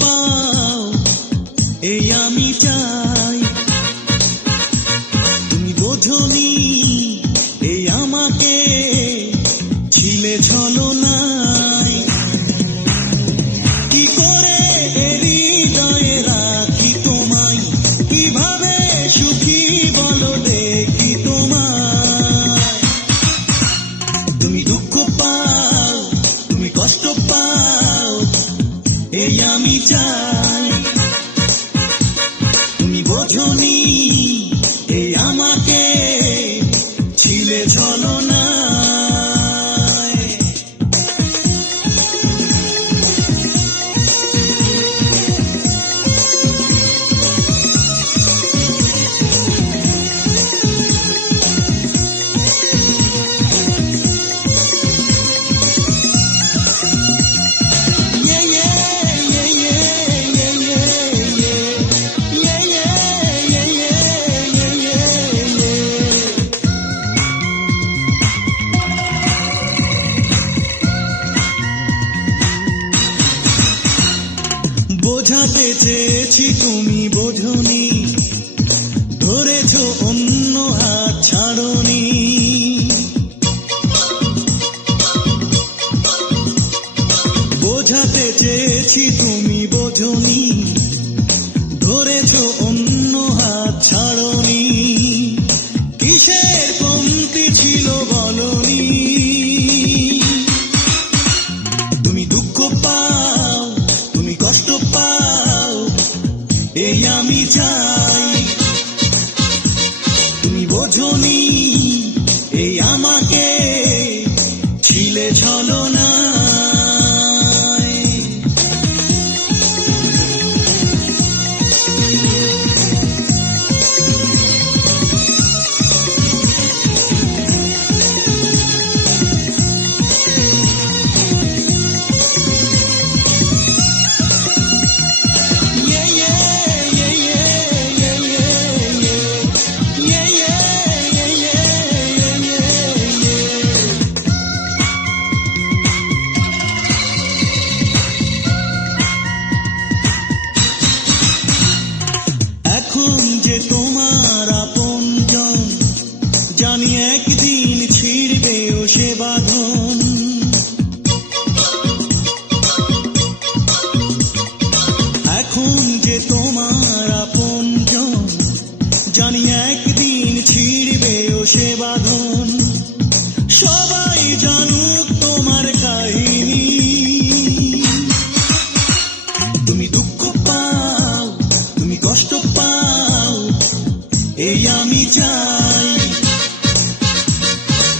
পাও এই আমি চাই। তুমি বোঝনি এই আমাকে ছিলে ছলনায়। কি করে হৃদয়ে রাখি তোমায়, কিভাবে সুখী বলো দেখি তোমায়। তুমি দুঃখ পাও, তুমি কষ্ট পাও এই আমি চাই। তুমি বোঝনি এই আমাকে ছিলে ছলনায়। বোঝাতে চেয়েছি তুমি বোঝনি, ধরেছো অন্য হাত ছাড়নি। বোঝাতে চেয়েছি তুমি বোঝনি, ধরেছো অন্য হাত ছাড়নি। কিসের কমতি ছিল বলনি। তুমি দুঃখ পাও, তুমি কষ্ট পাও এই আমি চাই। তুমি বোঝনি এই আমাকে ছিলে ছলনায়। এখন যে তোমার আপনজন, জানি একদিন ছিড়বেও সে বাঁধন। এখন যে তোমার আপনজন, জানি একদিন ছিড়বেও সে বাঁধন। সবাই জানুক তোমার কাহিনী। তুমি দুঃখ পাও, তুমি কষ্ট পাও এই আমি চাই।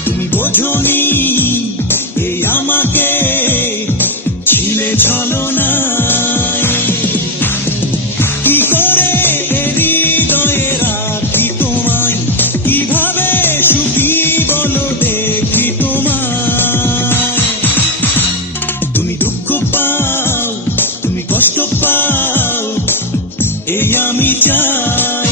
তুমি বোঝনি এই আমাকে ছিলে ছলনায়। কি করে হৃদয়ে রাখি তোমায়, কিভাবে সুখী বলো দেখি তোমায়। তুমি দুঃখ পাও, তুমি কষ্ট পাও এই আমি চাই।